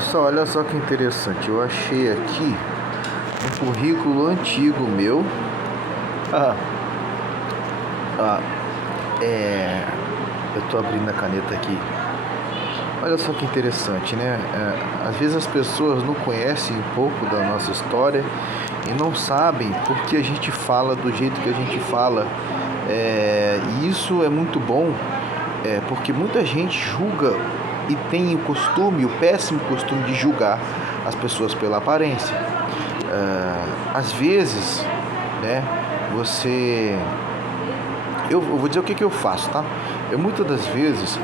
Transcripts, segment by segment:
Pessoal, olha só que interessante. Eu achei aqui um currículo antigo meu. Ah, ah, eu tô abrindo a caneta aqui. Olha só que interessante, né? Às vezes as pessoas não conhecem um pouco da nossa história e não sabem por que a gente fala do jeito que a gente fala. E isso é muito bom, porque muita gente julga e tem o péssimo costume de julgar as pessoas pela aparência. Às vezes, né, eu vou dizer o que eu faço, tá? Muitas das vezes,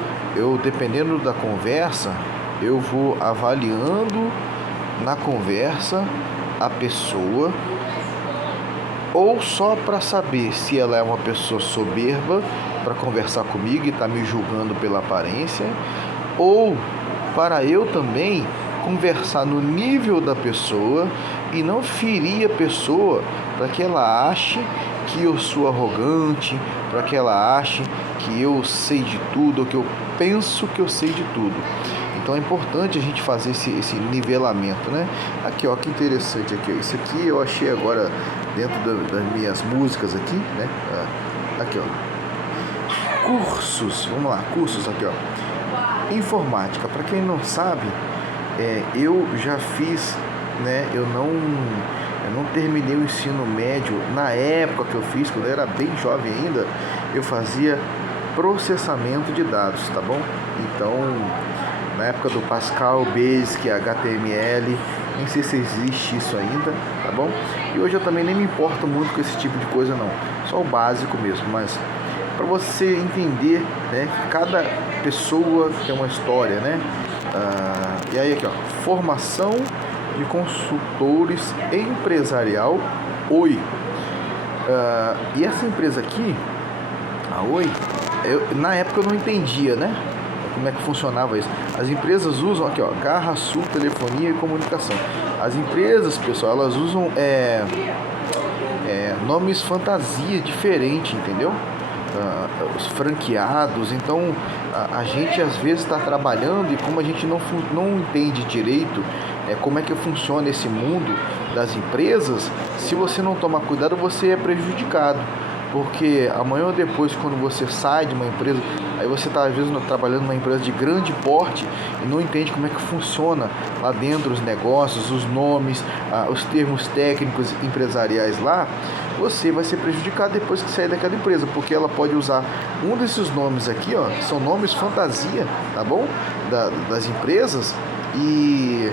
dependendo da conversa, eu vou avaliando na conversa a pessoa, ou só para saber se ela é uma pessoa soberba para conversar comigo e está me julgando pela aparência, ou para eu também conversar no nível da pessoa e não ferir a pessoa para que ela ache que eu sou arrogante, para que ela ache que eu sei de tudo, ou que eu penso que eu sei de tudo. Então é importante a gente fazer esse nivelamento, né? Aqui, ó, que interessante aqui. Isso aqui eu achei agora dentro das minhas músicas aqui, né? Aqui, ó. Cursos, vamos lá, cursos aqui, ó. Informática, para quem não sabe, eu já fiz, né? Eu não terminei o ensino médio. Na época que eu fiz, quando eu era bem jovem ainda, eu fazia processamento de dados, tá bom? Então, na época do Pascal, Basic, HTML, nem sei se existe isso ainda, tá bom? E hoje eu também nem me importo muito com esse tipo de coisa não, só o básico mesmo, mas para você entender, né, que cada pessoa tem uma história, né? E aí aqui, ó, formação de consultores empresarial Oi. E essa empresa aqui, a Oi, na época eu não entendia, né? Como é que funcionava isso. As empresas usam aqui, ó, Garra Sul Telefonia e Comunicação. As empresas, pessoal, elas usam nomes fantasia diferente, entendeu? Os franqueados. Então a gente às vezes está trabalhando e como a gente não entende direito como é que funciona esse mundo das empresas, se você não tomar cuidado você é prejudicado, porque amanhã ou depois, quando você sai de uma empresa, aí você está às vezes trabalhando numa empresa de grande porte e não entende como é que funciona lá dentro os negócios, os nomes, os termos técnicos empresariais lá, você vai ser prejudicado depois que sair daquela empresa, porque ela pode usar um desses nomes aqui, ó, que são nomes fantasia, tá bom? Das empresas, e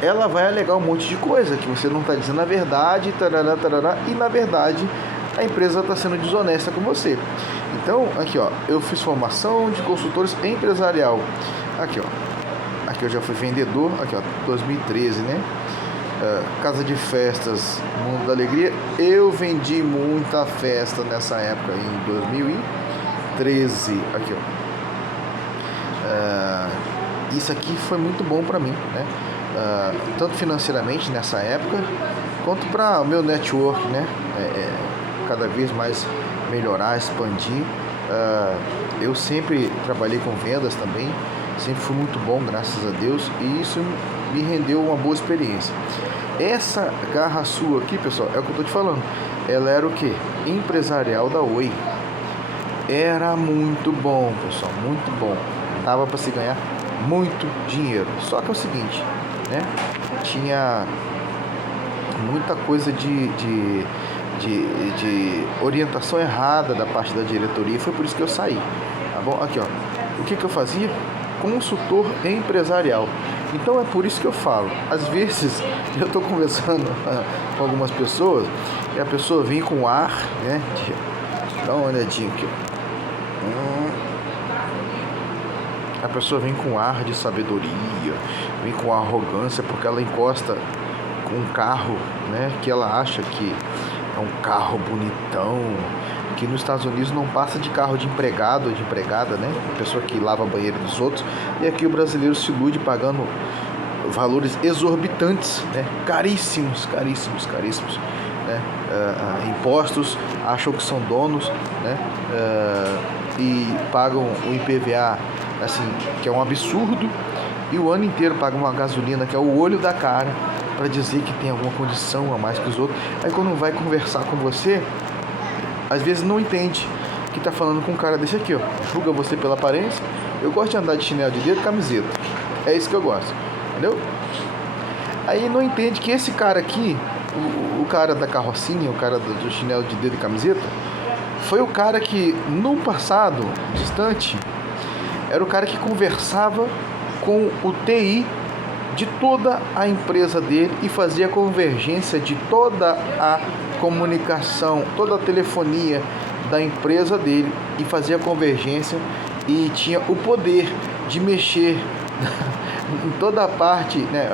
ela vai alegar um monte de coisa que você não está dizendo a verdade, tarará, tarará, e na verdade a empresa está sendo desonesta com você. Então, aqui, ó, eu fiz formação de consultores empresarial. Aqui, ó, aqui eu já fui vendedor, aqui, ó, 2013, né? Casa de festas, Mundo da Alegria. Eu vendi muita festa nessa época, em 2013. Aqui, ó. Isso aqui foi muito bom para mim, né? Tanto financeiramente nessa época, quanto para o meu network, né? Cada vez mais melhorar, expandir. Eu sempre trabalhei com vendas também, sempre fui muito bom, graças a Deus, e isso me rendeu uma boa experiência. Essa Garra Sul aqui, pessoal, é o que eu tô te falando, ela era o que? Empresarial da Oi. Era muito bom, pessoal, muito bom. Dava para se ganhar muito dinheiro. Só que é o seguinte, né? Tinha muita coisa de orientação errada da parte da diretoria, e foi por isso que eu saí, tá bom? Aqui, ó, o que eu fazia? Consultor empresarial. Então é por isso que eu falo, às vezes eu estou conversando com algumas pessoas e a pessoa vem com ar, né, dá uma olhadinha aqui, a pessoa vem com ar de sabedoria, vem com arrogância porque ela encosta com um carro, né, que ela acha que é um carro bonitão, que nos Estados Unidos não passa de carro de empregado ou de empregada, né? A pessoa que lava a banheira dos outros. E aqui o brasileiro se ilude pagando valores exorbitantes, né? Caríssimos, né? Impostos, acham que são donos, né? E pagam o IPVA, assim, que é um absurdo. e o ano inteiro paga uma gasolina que é o olho da cara para dizer que tem alguma condição a mais que os outros. Aí quando vai conversar com você, às vezes não entende que está falando com um cara desse aqui, ó. Julga você pela aparência. Eu gosto de andar de chinelo de dedo e camiseta. É isso que eu gosto, entendeu? Aí não entende que esse cara aqui, o cara da carrocinha, o cara do chinelo de dedo e camiseta, foi o cara que no passado distante era o cara que conversava com o TI de toda a empresa dele e fazia a convergência de toda a comunicação, toda a telefonia da empresa dele e fazia a convergência e tinha o poder de mexer em toda a parte, né,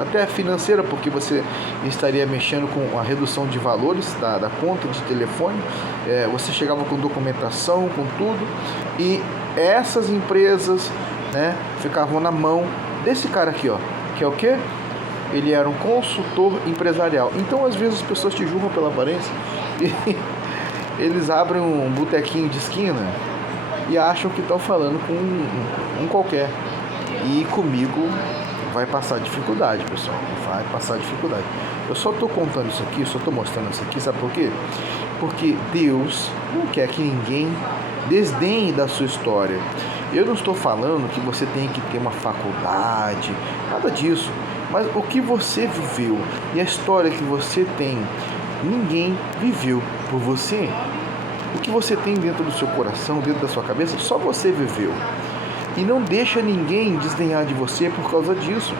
até financeira, porque você estaria mexendo com a redução de valores da conta de telefone, você chegava com documentação, com tudo, e essas empresas, né, ficavam na mão desse cara aqui, ó, que é o quê? Ele era um consultor empresarial. Então, às vezes, as pessoas te julgam pela aparência e eles abrem um botequinho de esquina e acham que estão falando com um qualquer. E comigo vai passar dificuldade, pessoal. Vai passar dificuldade. Eu só estou contando isso aqui, só estou mostrando isso aqui, sabe por quê? Porque Deus não quer que ninguém desdenhe da sua história. Eu não estou falando que você tem que ter uma faculdade, nada disso. Mas o que você viveu e a história que você tem, ninguém viveu por você. O que você tem dentro do seu coração, dentro da sua cabeça, só você viveu. E não deixa ninguém desdenhar de você por causa disso.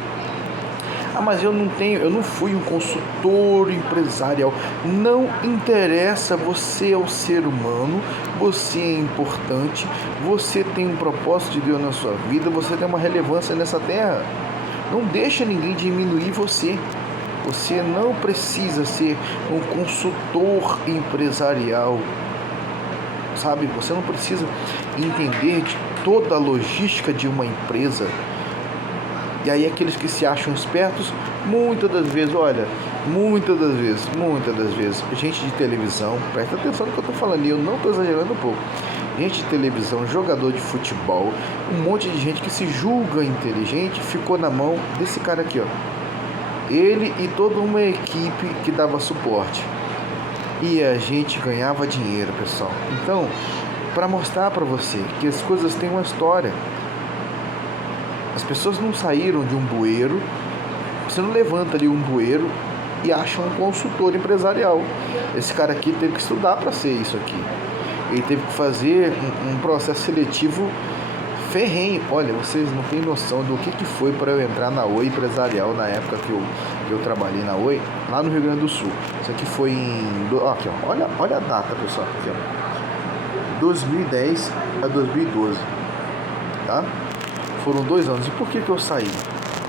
Ah, mas eu não fui um consultor empresarial. Não interessa, você é um ser humano, você é importante, você tem um propósito de Deus na sua vida, você tem uma relevância nessa terra. Não deixa ninguém diminuir você. Você não precisa ser um consultor empresarial, sabe? Você não precisa entender de toda a logística de uma empresa. E aí aqueles que se acham espertos, muitas das vezes, gente de televisão, presta atenção no que eu estou falando, eu não estou exagerando um pouco. Gente de televisão, jogador de futebol, um monte de gente que se julga inteligente, ficou na mão desse cara aqui, ó. Ele e toda uma equipe que dava suporte. E a gente ganhava dinheiro, pessoal. Então, para mostrar para você que as coisas têm uma história. As pessoas não saíram de um bueiro. Você não levanta ali um bueiro e acha um consultor empresarial. Esse cara aqui teve que estudar para ser isso aqui. Ele teve que fazer um processo seletivo ferrenho. Olha, vocês não têm noção do que foi para eu entrar na Oi Empresarial na época que eu trabalhei na Oi, lá no Rio Grande do Sul. Isso aqui foi em... Aqui, ó, olha a data, pessoal. Aqui, ó. 2010 a 2012. Tá? Foram 2 anos. E por que eu saí?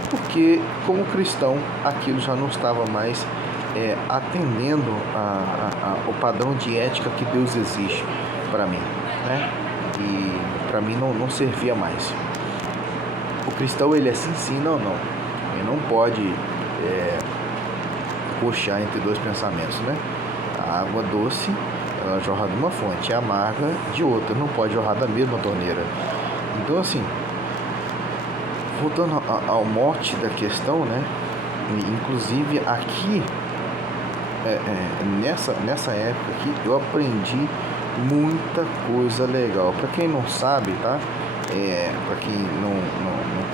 Porque, como cristão, aquilo já não estava mais atendendo o padrão de ética que Deus exige para mim, né? E para mim não servia mais. O cristão, ele é sim, não. Ele não pode coxar entre dois pensamentos, né? A água doce, ela jorra de uma fonte, a amarga de outra, não pode jorrar da mesma torneira. Então, assim, voltando ao mote da questão, né? Inclusive aqui, nessa época aqui, eu aprendi muita coisa legal. Para quem não sabe, tá? Para quem não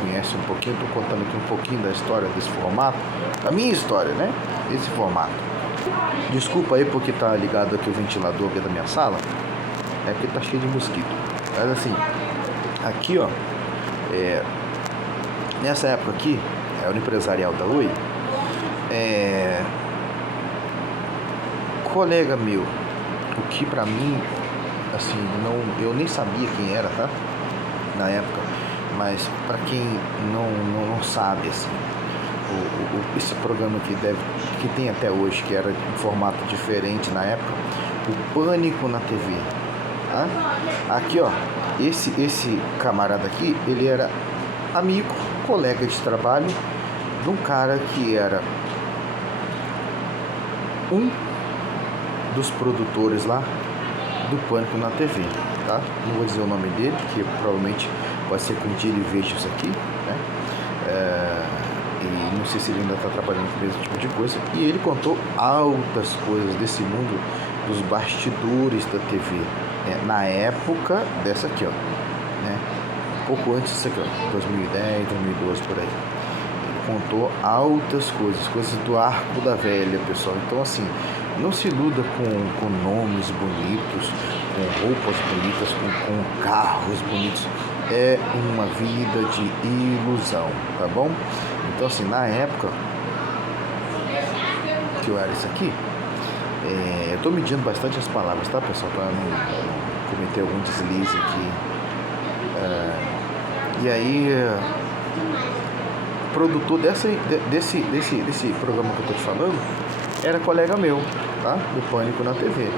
conhece um pouquinho, estou contando aqui um pouquinho da história desse formato, da minha história, né? Esse formato. Desculpa aí porque tá ligado aqui o ventilador aqui da minha sala, porque tá cheio de mosquito. Mas assim, aqui ó, nessa época aqui, era o empresarial da Oi, colega meu, o que pra mim, assim, eu nem sabia quem era, tá? Na época, mas pra quem não sabe, assim, esse programa que tem até hoje, que era em formato diferente na época, o Pânico na TV, tá? Aqui ó, esse camarada aqui, ele era amigo, colega de trabalho de um cara que era um dos produtores lá do Pânico na TV, tá? Não vou dizer o nome dele, porque provavelmente pode ser que um dia ele veja isso aqui, né? sei se ele ainda está trabalhando com esse tipo de coisa, e ele contou altas coisas desse mundo dos bastidores da TV, né? Na época dessa aqui, ó, né? Um pouco antes disso aqui, ó, 2010, 2012, por aí. Ele contou altas coisas, coisas do arco da velha, pessoal. Então, assim, não se iluda com nomes bonitos, com roupas bonitas, com carros bonitos. É uma vida de ilusão, tá bom? Então, assim, na época que eu era isso aqui, eu tô medindo bastante as palavras, tá, pessoal? Para não cometer algum deslize aqui. E aí, o produtor desse programa que eu tô te falando era colega meu, tá? Do Pânico na TV.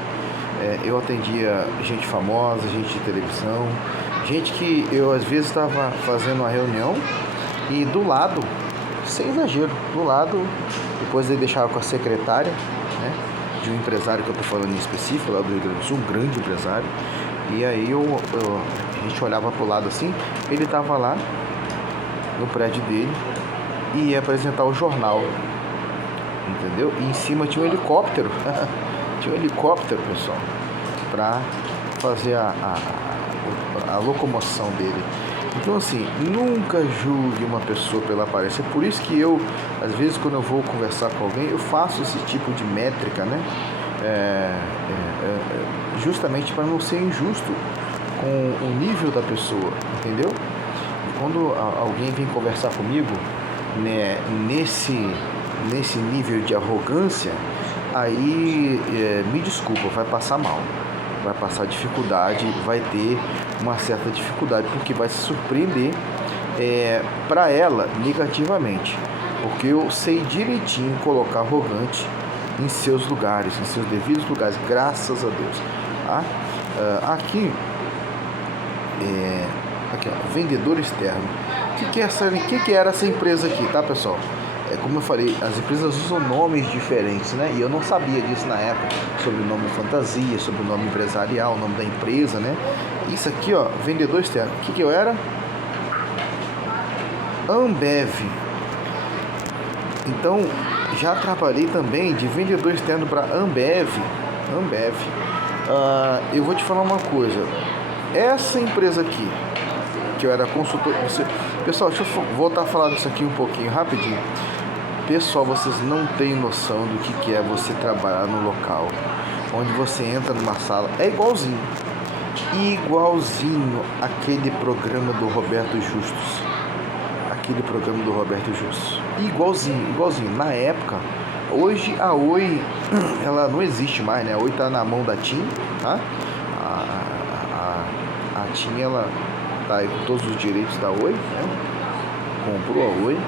Eu atendia gente famosa, gente de televisão, gente que eu às vezes estava fazendo uma reunião e do lado, sem exagero, do lado, depois ele deixava com a secretária, né, de um empresário que eu estou falando em específico, lá do Rio Grande do Sul, um grande empresário, e aí a gente olhava pro lado assim, ele estava lá no prédio dele e ia apresentar o jornal, entendeu? E em cima tinha um helicóptero, tinha um helicóptero, pessoal, para fazer a locomoção dele. Então, assim, nunca julgue uma pessoa pela aparência. É por isso que eu, às vezes, quando eu vou conversar com alguém, eu faço esse tipo de métrica, né? Justamente para não ser injusto com o nível da pessoa, entendeu? E quando alguém vem conversar comigo, né, nesse nível de arrogância, aí, me desculpa, vai passar mal. Vai passar dificuldade, vai ter uma certa dificuldade, porque vai se surpreender para ela negativamente, porque eu sei direitinho colocar arrogante em seus lugares, em seus devidos lugares, graças a Deus. Tá? Aqui, ó, vendedor externo. O que era essa empresa aqui, tá, pessoal? Como eu falei, as empresas usam nomes diferentes, né? E eu não sabia disso na época, sobre o nome fantasia, sobre o nome empresarial, o nome da empresa, né? Isso aqui, ó, vendedor externo. O que eu era? Ambev. Então, já trabalhei também de vendedor externo para Ambev. Eu vou te falar uma coisa. Essa empresa aqui, que eu era consultor... Pessoal, deixa eu voltar a falar disso aqui um pouquinho, rapidinho. Pessoal, vocês não têm noção do que é você trabalhar no local onde você entra numa sala. É igualzinho aquele programa do Roberto Justus. Igualzinho. Na época, hoje a Oi, ela não existe mais, né? A Oi tá na mão da TIM, tá? A TIM, ela tá aí com todos os direitos da Oi, né? Comprou a Oi.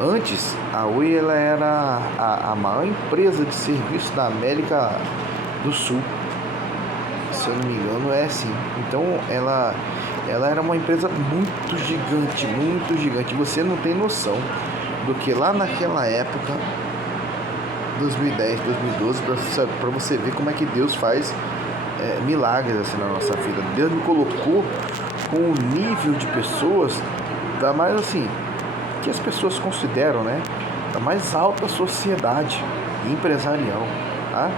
Antes, a Oi, ela era a maior empresa de serviço da América do Sul. Se eu não me engano, é assim. Então, ela era uma empresa muito gigante. Você não tem noção do que lá naquela época, 2010, 2012, para você ver como é que Deus faz milagres assim na nossa vida. Deus me colocou com um nível de pessoas da mais assim, que as pessoas consideram, né, da mais alta sociedade empresarial, tá?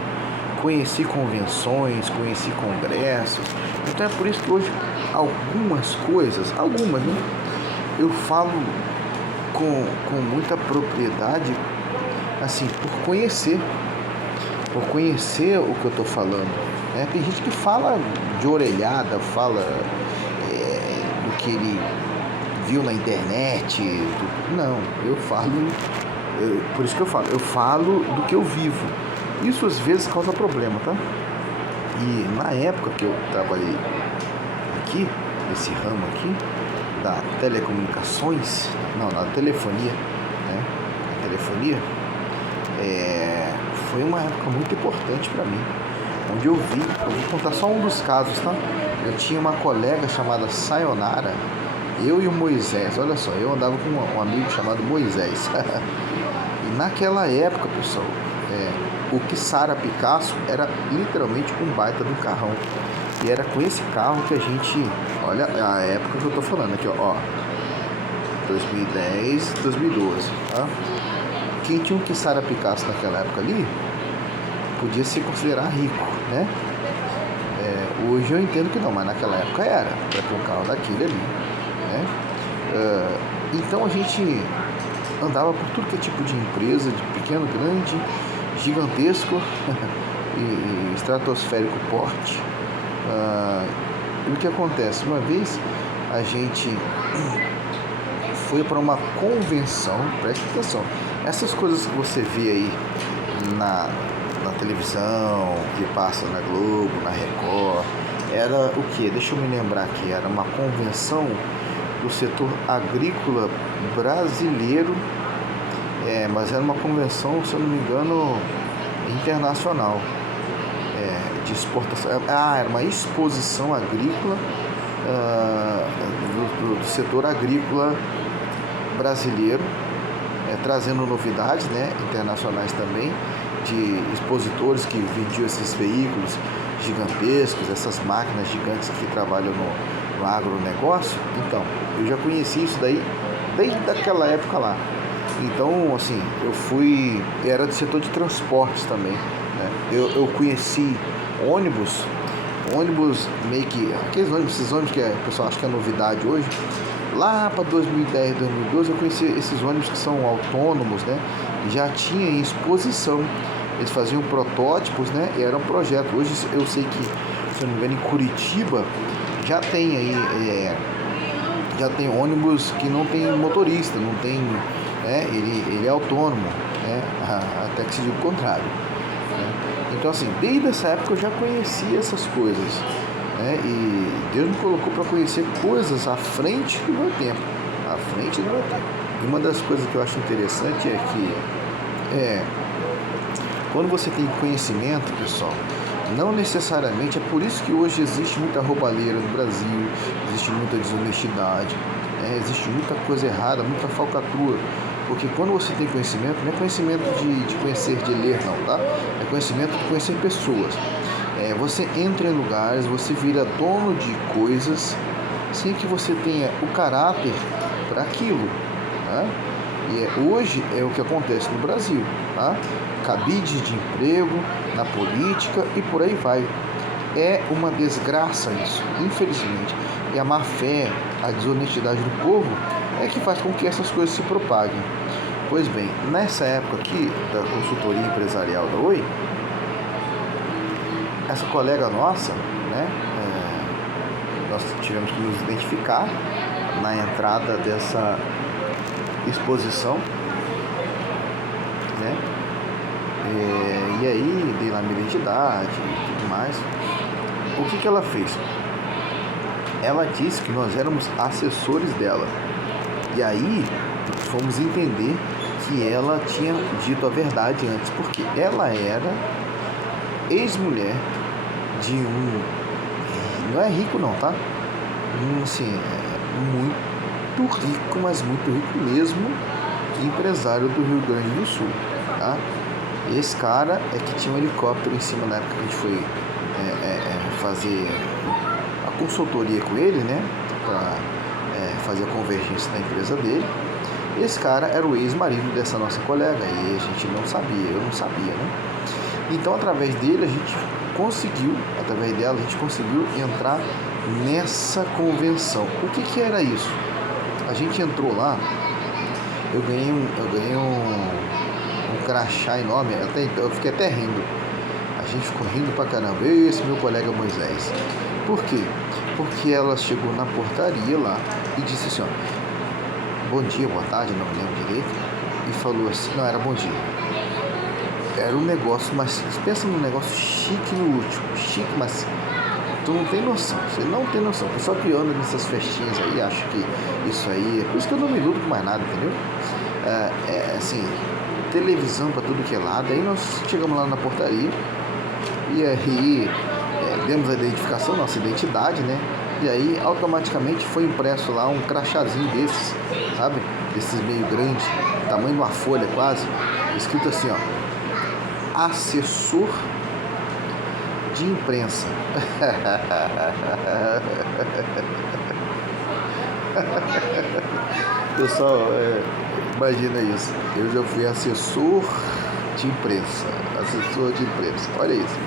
Conheci convenções, conheci congressos. Então é por isso que hoje algumas, né, eu falo com muita propriedade, assim, por conhecer o que eu tô falando, né? Tem gente que fala de orelhada, fala do que ele viu na internet. Não, eu falo, por isso que eu falo do que eu vivo. Isso às vezes causa problema, tá? E na época que eu trabalhei aqui, nesse ramo aqui, da telecomunicações, da telefonia, né? A telefonia, foi uma época muito importante para mim, onde eu vou contar só um dos casos, tá? Eu tinha uma colega chamada Sayonara, eu e o Moisés, olha só, eu andava com um amigo chamado Moisés. E naquela época, pessoal, o Kissara Picasso era literalmente um baita de um carrão. E era com esse carro que a gente, olha a época que eu tô falando aqui, ó, 2010, 2012, tá? quem tinha um Quissara Picasso naquela época ali podia se considerar rico, né? Hoje eu entendo que não, mas naquela época era, para ter um carro daquele ali, né? Então a gente andava por tudo que é tipo de empresa, de pequeno, grande, gigantesco e estratosférico porte. E o que acontece? Uma vez a gente foi para uma convenção, preste atenção, essas coisas que você vê aí na televisão, que passa na Globo, na Record, era o que? Deixa eu me lembrar aqui, era uma convenção do setor agrícola brasileiro, mas era uma convenção, se eu não me engano, internacional, de exportação. Era uma exposição agrícola do setor agrícola brasileiro, trazendo novidades, né, internacionais também, de expositores que vendiam esses veículos gigantescos, essas máquinas gigantes que trabalham no agronegócio. Então, eu já conheci isso daí desde aquela época lá. Então, assim, era do setor de transportes também, né? Eu conheci ônibus meio que, esses ônibus que o pessoal acha que é novidade hoje. Lá para 2010, 2012, eu conheci esses ônibus que são autônomos, né? Já tinha em exposição. Eles faziam protótipos, né? E era um projeto. Hoje eu sei que, se eu não me engano, em Curitiba já tem aí, já tem ônibus que não tem motorista, não tem, ele é autônomo, né? Até que se diga o contrário, né? Então, assim, desde essa época eu já conhecia essas coisas, né? E Deus me colocou para conhecer coisas à frente do meu tempo, E uma das coisas que eu acho interessante é que quando você tem conhecimento, pessoal, não necessariamente, é por isso que hoje existe muita roubalheira no Brasil, existe muita desonestidade, existe muita coisa errada, muita falcatrua, porque quando você tem conhecimento, não é conhecimento de conhecer, de ler não, tá? É conhecimento de conhecer pessoas. Você entra em lugares, você vira dono de coisas, sem que você tenha o caráter para aquilo, tá? E hoje é o que acontece no Brasil, tá? Cabide de emprego, na política e por aí vai. É uma desgraça isso, infelizmente. E a má fé, a desonestidade do povo é que faz com que essas coisas se propaguem. Pois bem, nessa época aqui da consultoria empresarial da Oi, essa colega nossa, né, nós tivemos que nos identificar na entrada dessa exposição, né? E aí dei lá minha identidade e tudo mais. O que ela fez? Ela disse que nós éramos assessores dela. E aí fomos entender que ela tinha dito a verdade antes, porque ela era ex-mulher de não é rico não, tá? Assim, muito rico, mas muito rico mesmo, empresário do Rio Grande do Sul, tá? Esse cara é que tinha um helicóptero em cima na época que a gente foi fazer a consultoria com ele, né? Para fazer a convergência da empresa dele. Esse cara era o ex-marido dessa nossa colega e a gente não sabia, eu não sabia, né? Então, através dela, a gente conseguiu entrar nessa convenção. O que era isso? A gente entrou lá, eu ganhei um crachá enorme, eu fiquei até rindo. A gente ficou rindo pra caramba, eu e esse meu colega Moisés. Por quê? Porque ela chegou na portaria lá e disse assim, ó, bom dia, boa tarde, não me lembro direito, e falou assim, não, era bom dia. Era um negócio, mas pensa num negócio chique no último, chique, mas tu não tem noção, você não tem noção. O pessoal que anda nessas festinhas aí, acha que isso aí, é por isso que eu não me iludo com mais nada, entendeu? Assim, televisão pra tudo que é lado. Aí nós chegamos lá na portaria e aí demos a identificação, nossa identidade, né? E aí automaticamente foi impresso lá um crachazinho desses, sabe? Desses meio grande, tamanho de uma folha quase, escrito assim, ó, assessor de imprensa. Pessoal, Imagina isso. Eu já fui assessor de imprensa. Assessor de imprensa. Olha isso.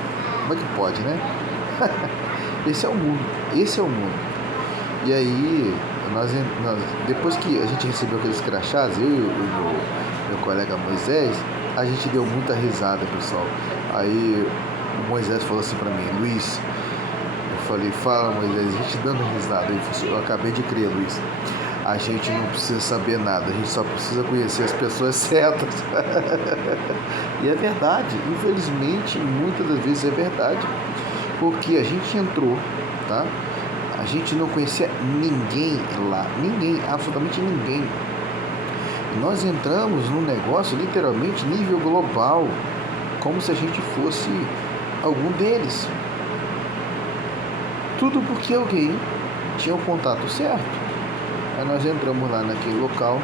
Como é que pode, né? Esse é o mundo. Esse é o mundo. E aí, depois que a gente recebeu aqueles crachás, eu e o meu colega Moisés, a gente deu muita risada, pessoal. Aí o Moisés falou assim pra mim: Luiz, eu falei, fala Moisés, a gente dando risada. Ele falou assim: eu acabei de crer, Luiz. A gente não precisa saber nada, a gente só precisa conhecer as pessoas certas. E é verdade, infelizmente, muitas das vezes é verdade. Porque a gente entrou, tá? A gente não conhecia ninguém lá, ninguém, absolutamente ninguém. Nós entramos num negócio literalmente nível global, como se a gente fosse algum deles. Tudo porque alguém tinha o contato certo. Aí nós entramos lá naquele local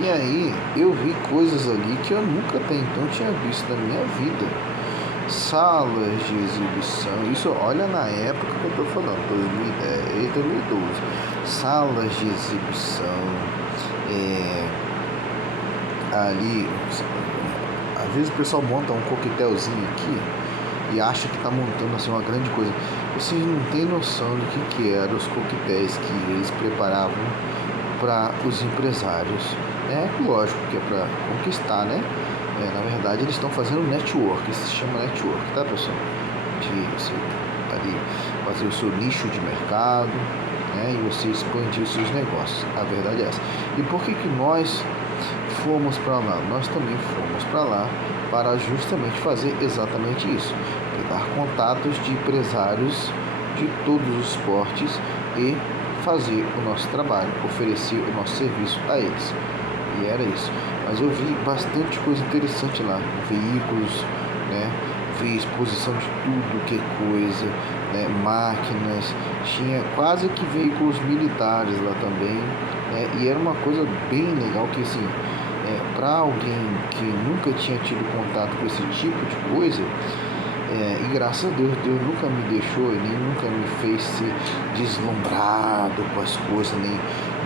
e aí eu vi coisas ali que eu nunca até então tinha visto na minha vida. Salas de exibição, isso olha na época que eu estou falando, 2010, 2012. Salas de exibição, ali, às vezes o pessoal monta um coquetelzinho aqui e acha que está montando assim uma grande coisa. Vocês não têm noção do que eram os coquetéis que eles preparavam para os empresários. É lógico que é para conquistar, né? Na verdade, eles estão fazendo network, isso se chama network, tá, pessoal? De você ali fazer o seu nicho de mercado, né? E você expandir os seus negócios. A verdade é essa. E por que nós fomos para lá? Nós também fomos para lá para justamente fazer exatamente isso. Pegar contatos de empresários de todos os portes e fazer o nosso trabalho, oferecer o nosso serviço a eles. E era isso. Mas eu vi bastante coisa interessante lá. Veículos, né? Vi exposição de tudo que é coisa, né? Máquinas. Tinha quase que veículos militares lá também, né? E era uma coisa bem legal que, assim, para alguém que nunca tinha tido contato com esse tipo de coisa, e graças a Deus, Deus nunca me deixou, nem nunca me fez ser deslumbrado com as coisas, nem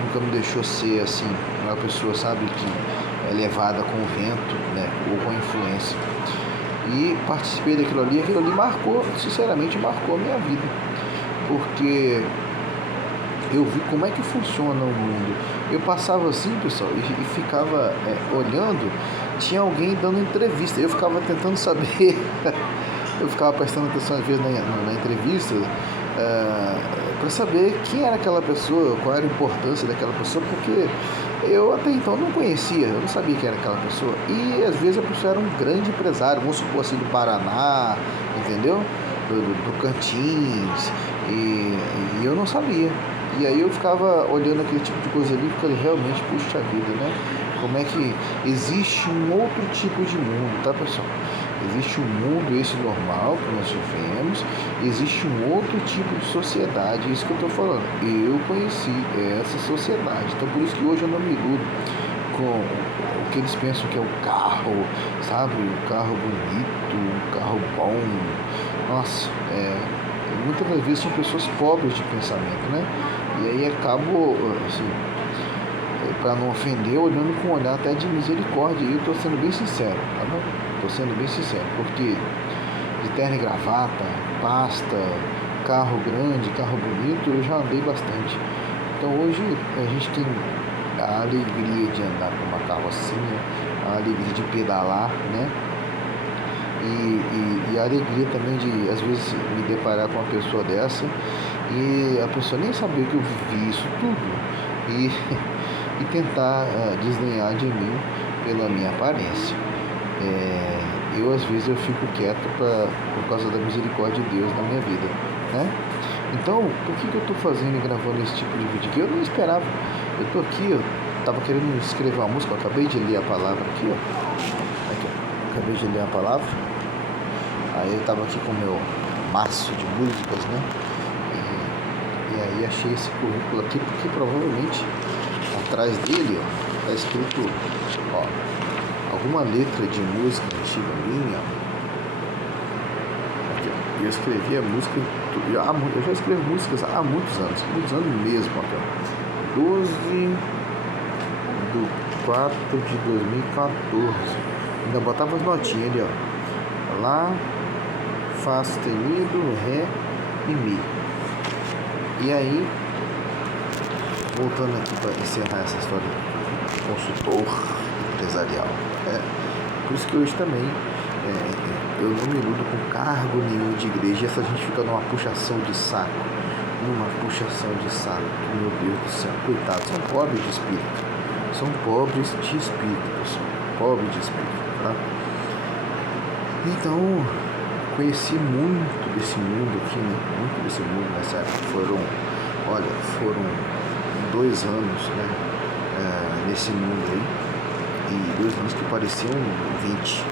nunca me deixou ser assim, uma pessoa, sabe, que é levada com o vento, né, ou com a influência. E participei daquilo ali, aquilo ali marcou, sinceramente marcou a minha vida, porque eu vi como é que funciona o mundo. Eu passava assim, pessoal, e ficava olhando, tinha alguém dando entrevista, eu ficava tentando saber, eu ficava prestando atenção às vezes na entrevista, para saber quem era aquela pessoa, qual era a importância daquela pessoa, porque eu até então não conhecia, eu não sabia quem era aquela pessoa. E às vezes a pessoa era um grande empresário, vamos supor assim, do Paraná, entendeu? Do Tocantins, e eu não sabia. E aí eu ficava olhando aquele tipo de coisa ali e ficava realmente, puxa vida, né? Como é que existe um outro tipo de mundo, tá, pessoal? Existe um mundo esse normal que nós vivemos, existe um outro tipo de sociedade, isso que eu estou falando. Eu conheci essa sociedade, então por isso que hoje eu não me iludo com o que eles pensam que é o carro, sabe? O carro bonito, o carro bom. Nossa, muitas das vezes são pessoas pobres de pensamento, né? E aí acabo, assim, para não ofender, olhando com um olhar até de misericórdia. E eu estou sendo bem sincero, tá bom? Estou sendo bem sincero, porque de terno e gravata, pasta, carro grande, carro bonito, eu já andei bastante. Então hoje a gente tem a alegria de andar com uma carrocinha, a alegria de pedalar, né? E a alegria também de, às vezes, me deparar com uma pessoa dessa e a pessoa nem saber que eu vivi isso tudo e tentar desdenhar de mim pela minha aparência. Eu às vezes eu fico quieto por causa da misericórdia de Deus na minha vida, né? Então, por que eu estou fazendo e gravando esse tipo de vídeo aqui? Eu não esperava. Eu estou aqui, eu estava querendo escrever uma música, eu acabei de ler a palavra aqui, ó. Aqui, ó. Acabei de ler a palavra. Aí eu estava aqui com o meu maço de músicas, né? E aí achei esse currículo aqui, porque provavelmente atrás dele, ó, tá escrito, ó, alguma letra de música antiga minha. Aqui, ó. Eu escrevi a música, eu já escrevo músicas há muitos anos mesmo, aqui, ó. 12 de 4 de 2014. Ainda botava as notinhas ali, ó. Lá, Fá sustenido, Ré e Mi. E aí, voltando aqui para encerrar essa história de consultor empresarial. Por isso que hoje também eu não me iludo com cargo nenhum de igreja. E essa gente fica numa puxação de saco. Meu Deus do céu, coitados, são pobres de espírito. Tá? Então, conheci muito desse mundo aqui, né? Muito desse mundo nessa época. Foram 2 anos, né? Nesse mundo aí. E 2 anos que pareciam 20.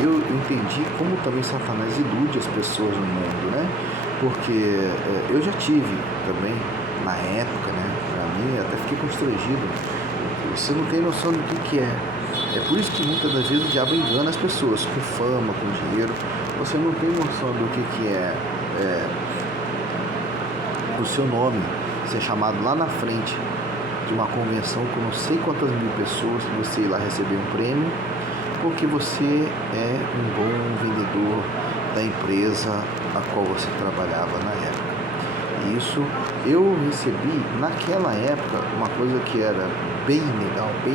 Eu entendi como também Satanás ilude as pessoas no mundo, né? Porque eu já tive também, na época, né? Pra mim, até fiquei constrangido. Você não tem noção do que é. É por isso que muitas das vezes o diabo engana as pessoas, com fama, com dinheiro. Você não tem noção do que é o seu nome ser chamado lá na frente de uma convenção com não sei quantas mil pessoas, você ir lá receber um prêmio, porque você é um bom vendedor da empresa a qual você trabalhava na época. E isso eu recebi naquela época uma coisa que era bem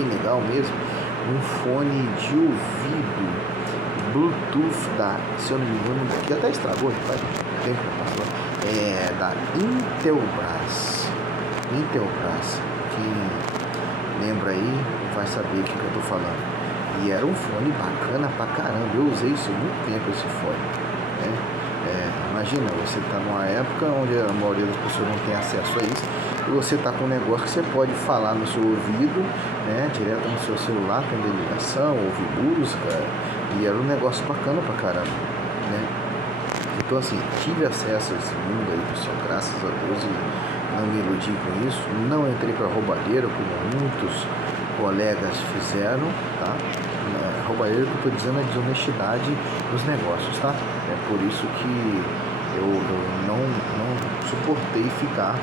legal mesmo, um fone de ouvido Bluetooth se eu não me engano, que até estragou, faz tempo que passou, da Intelbras. Quem lembra aí vai saber o que eu tô falando. E era um fone bacana pra caramba. Eu usei isso muito tempo, esse fone, né? Imagina, você tá numa época onde a maioria das pessoas não tem acesso a isso, e você tá com um negócio que você pode falar no seu ouvido, né? Direto no seu celular, com ligação, ouvir música, e era um negócio bacana pra caramba, né? Então assim, tive acesso a esse mundo aí, pessoal, graças a Deus, e não me iludi com isso, não entrei pra roubalheira, como muitos colegas fizeram, tá? Roubalheira que eu estou dizendo é desonestidade dos negócios, tá? É por isso que eu não suportei ficar,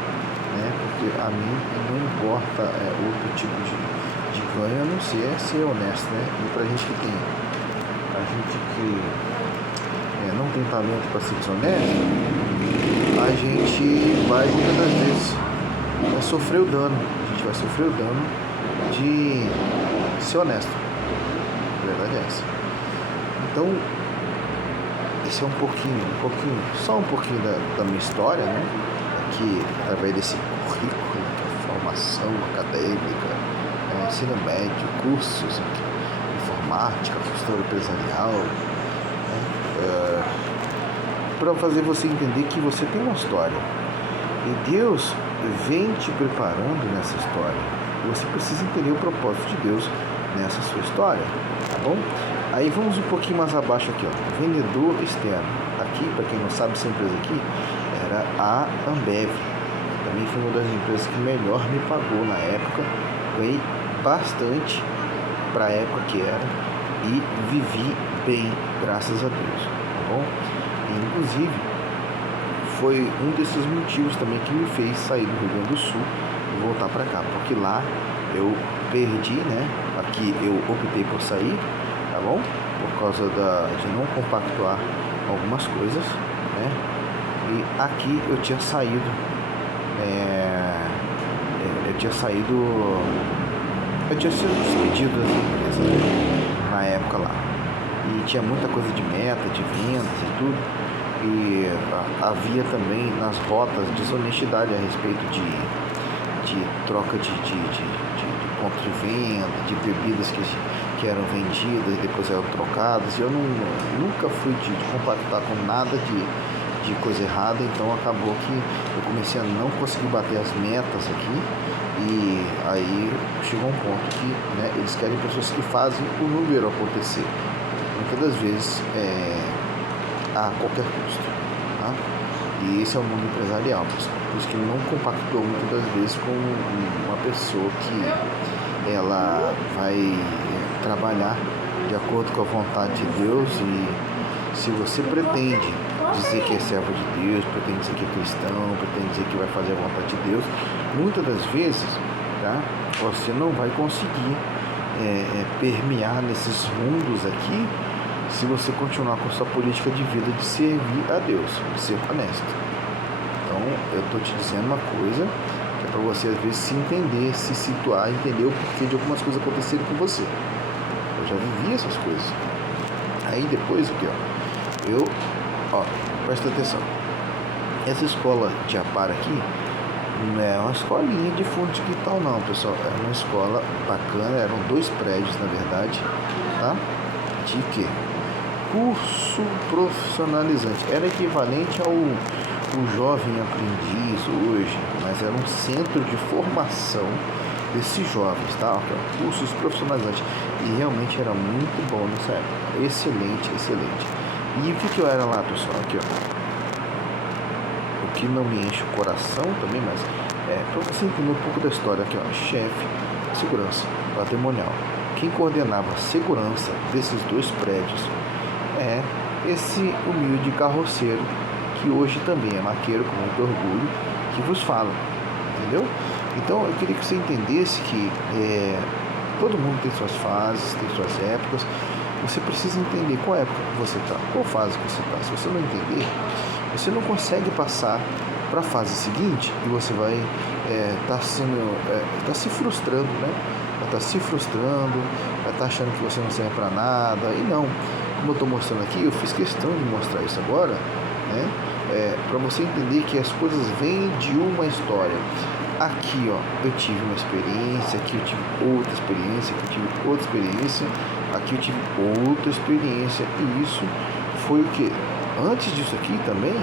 né? Porque a mim não importa outro tipo de ganho, a não ser honesto, né? E pra gente que não tem talento para ser desonesto, a gente vai muitas das vezes sofrer o dano. A gente vai sofrer o dano de ser honesto. A verdade é essa. Então, esse é só um pouquinho da minha história, né? Aqui, através desse currículo, formação acadêmica, ensino médio, cursos, informática, consultor empresarial, para fazer você entender que você tem uma história. E Deus vem te preparando nessa história. Você precisa entender o propósito de Deus nessa sua história, tá bom? Aí vamos um pouquinho mais abaixo aqui, ó. Vendedor externo. Aqui, para quem não sabe, essa empresa aqui era a Ambev. Também foi uma das empresas que melhor me pagou na época. Ganhei bastante para a época que era e vivi bem, graças a Deus, tá bom? E, inclusive, foi um desses motivos também que me fez sair do Rio Grande do Sul e voltar para cá, porque lá eu perdi, né? Aqui eu optei por sair, tá bom? Por causa de não compactuar algumas coisas, né? E aqui eu tinha saído, eu tinha sido despedido da empresa, né? Na época lá. E tinha muita coisa de meta, de vendas e tudo. E havia também nas rotas desonestidade a respeito de troca de ponto de venda, de bebidas que eram vendidas e depois eram trocadas. E eu nunca fui de compactar com nada de coisa errada, então acabou que eu comecei a não conseguir bater as metas aqui. E aí chegou um ponto que, né, eles querem pessoas que fazem o número acontecer, muitas das vezes a qualquer custo, tá? E esse é o mundo empresarial, pessoal. Por isso que não compactou muitas das vezes com uma pessoa que ela vai trabalhar de acordo com a vontade de Deus. E se você pretende dizer que é servo de Deus, pretende dizer que é cristão, pretende dizer que vai fazer a vontade de Deus, muitas das vezes, tá? Você não vai conseguir permear nesses mundos aqui se você continuar com sua política de vida de servir a Deus, de ser honesto. Então, eu estou te dizendo uma coisa que é para você, às vezes, se entender, se situar, entender o porquê de algumas coisas acontecerem com você. Eu já vivi essas coisas. Aí, depois, o que, presta atenção. Essa escola de Apara aqui não é uma escolinha de fundo de quintal, não, pessoal. É uma escola bacana, eram 2 prédios, na verdade, tá? De quê? Curso profissionalizante. Era equivalente ao jovem aprendiz hoje, mas era um centro de formação desses jovens, tá? Cursos profissionalizantes. E realmente era muito bom nessa época. Excelente, excelente. E o que eu era lá, pessoal? Aqui, ó. O que não me enche o coração também, mas para você entender um pouco da história aqui, ó. Chefe de segurança patrimonial. Quem coordenava a segurança desses 2 prédios é esse humilde carroceiro, que hoje também é maqueiro, com muito orgulho, que vos fala, entendeu? Então eu queria que você entendesse que todo mundo tem suas fases, tem suas épocas. Você precisa entender qual época que você está, qual fase que você está. Se você não entender, você não consegue passar para a fase seguinte e você vai tá se frustrando, né? Vai estar se frustrando, vai estar achando que você não serve para nada. E não, como eu estou mostrando aqui, eu fiz questão de mostrar isso agora, né? Para você entender que as coisas vêm de uma história. Aqui, ó, eu tive uma experiência, aqui eu tive outra experiência, aqui eu tive outra experiência, aqui eu tive outra experiência. E isso foi o que? Antes disso aqui também,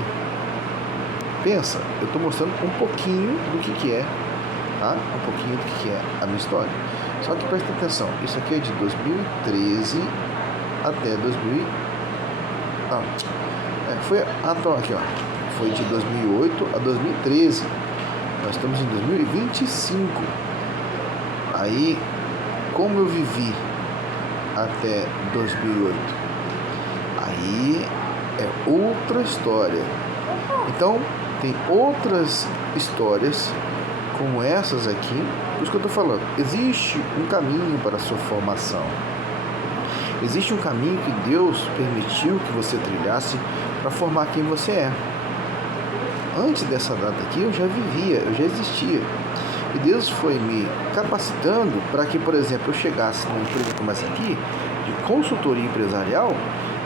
pensa, eu estou mostrando um pouquinho do que é, tá? Um pouquinho do que é a minha história. Só que presta atenção, isso aqui é de 2013 até 2000. Aqui, ó. Foi de 2008 a 2013. Nós estamos em 2025. Aí, como eu vivi até 2008? Aí é outra história. Então, tem outras histórias como essas aqui. Por isso que eu estou falando, existe um caminho para a sua formação. Existe um caminho que Deus permitiu que você trilhasse para formar quem você é. Antes dessa data aqui, eu já vivia, eu já existia. E Deus foi me capacitando para que, por exemplo, eu chegasse numa empresa como essa aqui, de consultoria empresarial,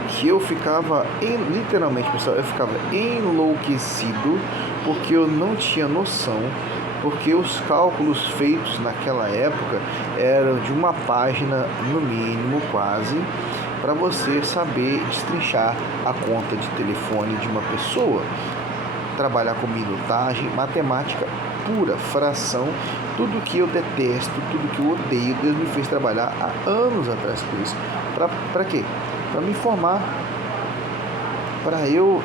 que eu ficava, literalmente, pessoal, eu ficava enlouquecido, porque eu não tinha noção, porque os cálculos feitos naquela época eram de uma página, no mínimo, quase, para você saber destrinchar a conta de telefone de uma pessoa, trabalhar com minutagem, matemática pura, fração, tudo que eu detesto, tudo que eu odeio. Deus me fez trabalhar há anos atrás com isso. Para quê? Para me formar, para eu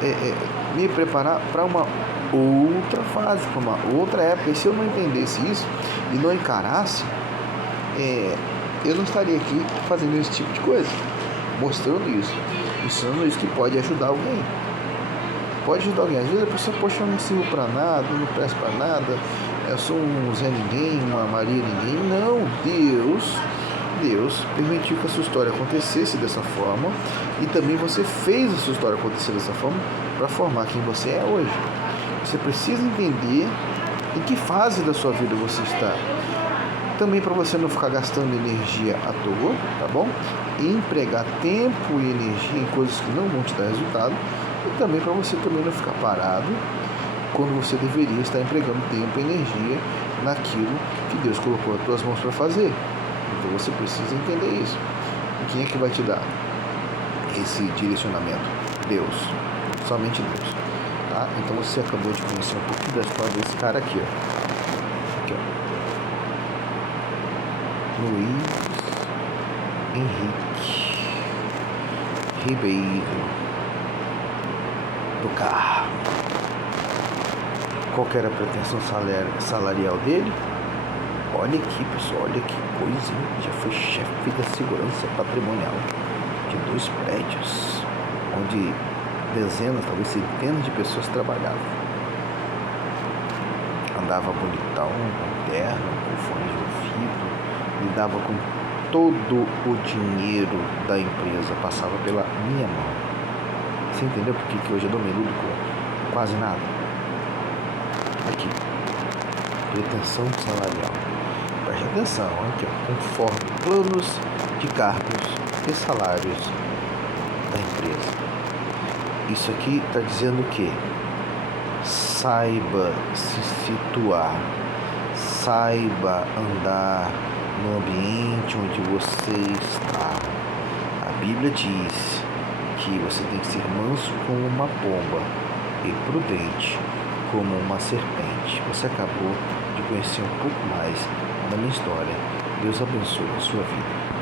me preparar para uma outra fase, para uma outra época. E se eu não entendesse isso e não encarasse, eu não estaria aqui fazendo esse tipo de coisa, mostrando isso, ensinando isso, que pode ajudar alguém. Pode ajudar alguém. Às vezes a pessoa, poxa, eu não sirvo para nada, não presto para nada, eu sou um Zé Ninguém, uma Maria Ninguém. Não, Deus permitiu que a sua história acontecesse dessa forma, e também você fez a sua história acontecer dessa forma para formar quem você é hoje. Você precisa entender em que fase da sua vida você está. Também para você não ficar gastando energia à toa, tá bom? E empregar tempo e energia em coisas que não vão te dar resultado. E também para você também não ficar parado quando você deveria estar empregando tempo e energia naquilo que Deus colocou nas tuas mãos para fazer. Então você precisa entender isso. E quem é que vai te dar esse direcionamento? Deus. Somente Deus. Tá? Então você acabou de conhecer um pouquinho da história desse cara aqui, ó. Aqui, ó. Luiz Henrique Ribeiro do Carmo. Qual que era a pretensão salarial dele? Olha aqui, pessoal, olha que coisa. Já foi chefe da segurança patrimonial de 2 prédios, onde dezenas, talvez centenas de pessoas trabalhavam. andava bonitão, com terno, com fone de ouvido, lidava com todo o dinheiro da empresa, passava pela minha mão. Você entendeu por que hoje eu não me iludo com quase nada? Aqui, pretensão salarial. Preste atenção, aqui, ó, conforme planos de cargos e salários da empresa. Isso aqui está dizendo que saiba se situar, saiba andar no ambiente onde você está. A Bíblia diz que você tem que ser manso como uma pomba e prudente como uma serpente. Você acabou de conhecer um pouco mais da minha história. Deus abençoe a sua vida.